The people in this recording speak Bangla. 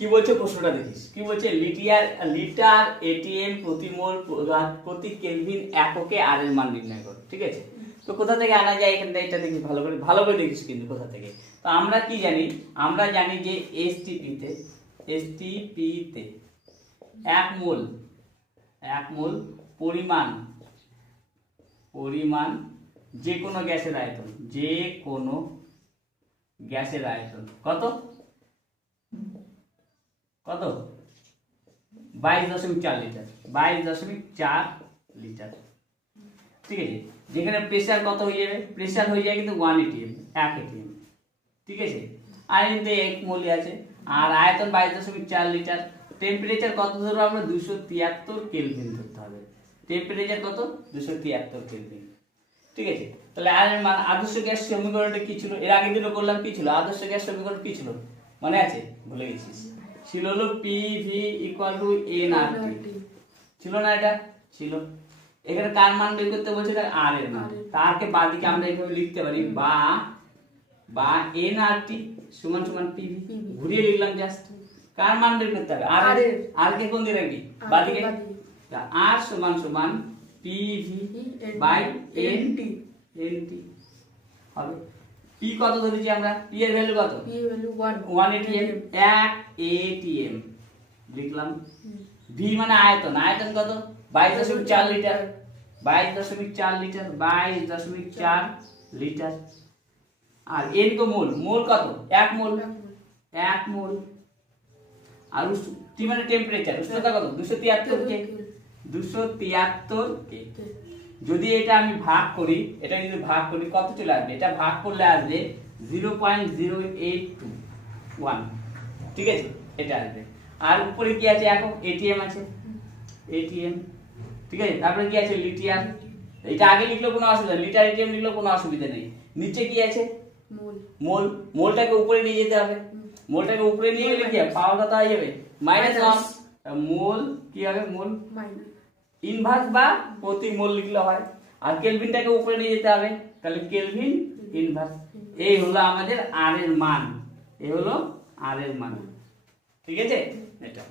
কি বলছে প্রশ্নটা দেখিস, কি বলছে, লিটার এটিএম প্রতি মোল প্রতি কেলভিন এককে আর এর মান নির্ণয় করো। ঠিক আছে, তো কোথা থেকে আনা যায় এখানটা, এটা দেখিস ভালো করে দেখিস কিন্তু কোথা থেকে। তো আমরা কি জানি, আমরা জানি যে এসটিপিতে এক মোল পরিমাণ যে কোনো গ্যাসের আয়তন কত 22.4 লিটার, 22.4 লিটার। ঠিক আছে, যেখানে প্রেসার কত হয়ে যাবে, প্রেসার হয়ে যায় কিন্তু 1 atm, 1 atm। ঠিক আছে, আর কিন্তু 1 মোল আছে, আর আয়তন 22.4 লিটার। টেম্পারেচার কত ধরবো আমরা, 273 কেলভিন ধরতে হবে। টেম্পারেচার কত, 273 কেলভিন। ঠিক আছে, তাহলে আর এর মান, আদর্শ গ্যাস সমীকরণটা কি ছিল, এর আগের দিনও করলাম, কি ছিল আদর্শ গ্যাস সমীকরণ, কি ছিল মনে আছে, ভুলে গেছিস, ছিল হলো PV = nRT, ছিল না, এটা ছিল। এখানে কার মান বের করতে বলছে, আর এর মান। তারকে বাদিকে আমরা এইভাবে লিখতে পারি, বা nRT = PV, ঘুরিয়ে লিখলাম জাস্ট। কার মান বের করতে হবে, আর কে কোন দিকে রাখবি, বাদিকে। আর = PV/NT হবে। P কত ধরেছি আমরা, P এর ভ্যালু কত, 1 atm, 1 atm লিখলাম। V মানে আয়তন, আয়তন কত, 22.4 লিটার, 22.4 লিটার। আর N কো মোল কত, 1 মোল। আর T মানে টেম্পারেচার, উষ্ণতা কত, 273 কে। যদি এটা আমি ভাগ করি, কত চলে আসবে, এটা ভাগ করলে আসবে 0.0821। ঠিক আছে, এটা আসবে। আর উপরে কি আছে, এখন এটিএম আছে, এটিএম। ঠিক আছে, তারপরে কি আছে, লিটার। এটা আগে লিখলেও কোনো অসুবিধা, লিটার এটিএম লিখলেও কোনো অসুবিধা নেই। নিচে কি আছে, মোলটাকে উপরে নিয়ে যেতে হবে। মোলটাকে উপরে নিয়ে গেলে কি পাওয়ার কত হয়ে যাবে, -1। মোল কি হবে, মোল ইনভার্স বা প্রতি মোল লিখলে হয়। আর কেলভিনটাকে উপরে নিয়ে যেতে হবে, তাহলে কেলভিন ইনভার্স। এই হলো আমাদের আর এর মান, ঠিক আছে এটা।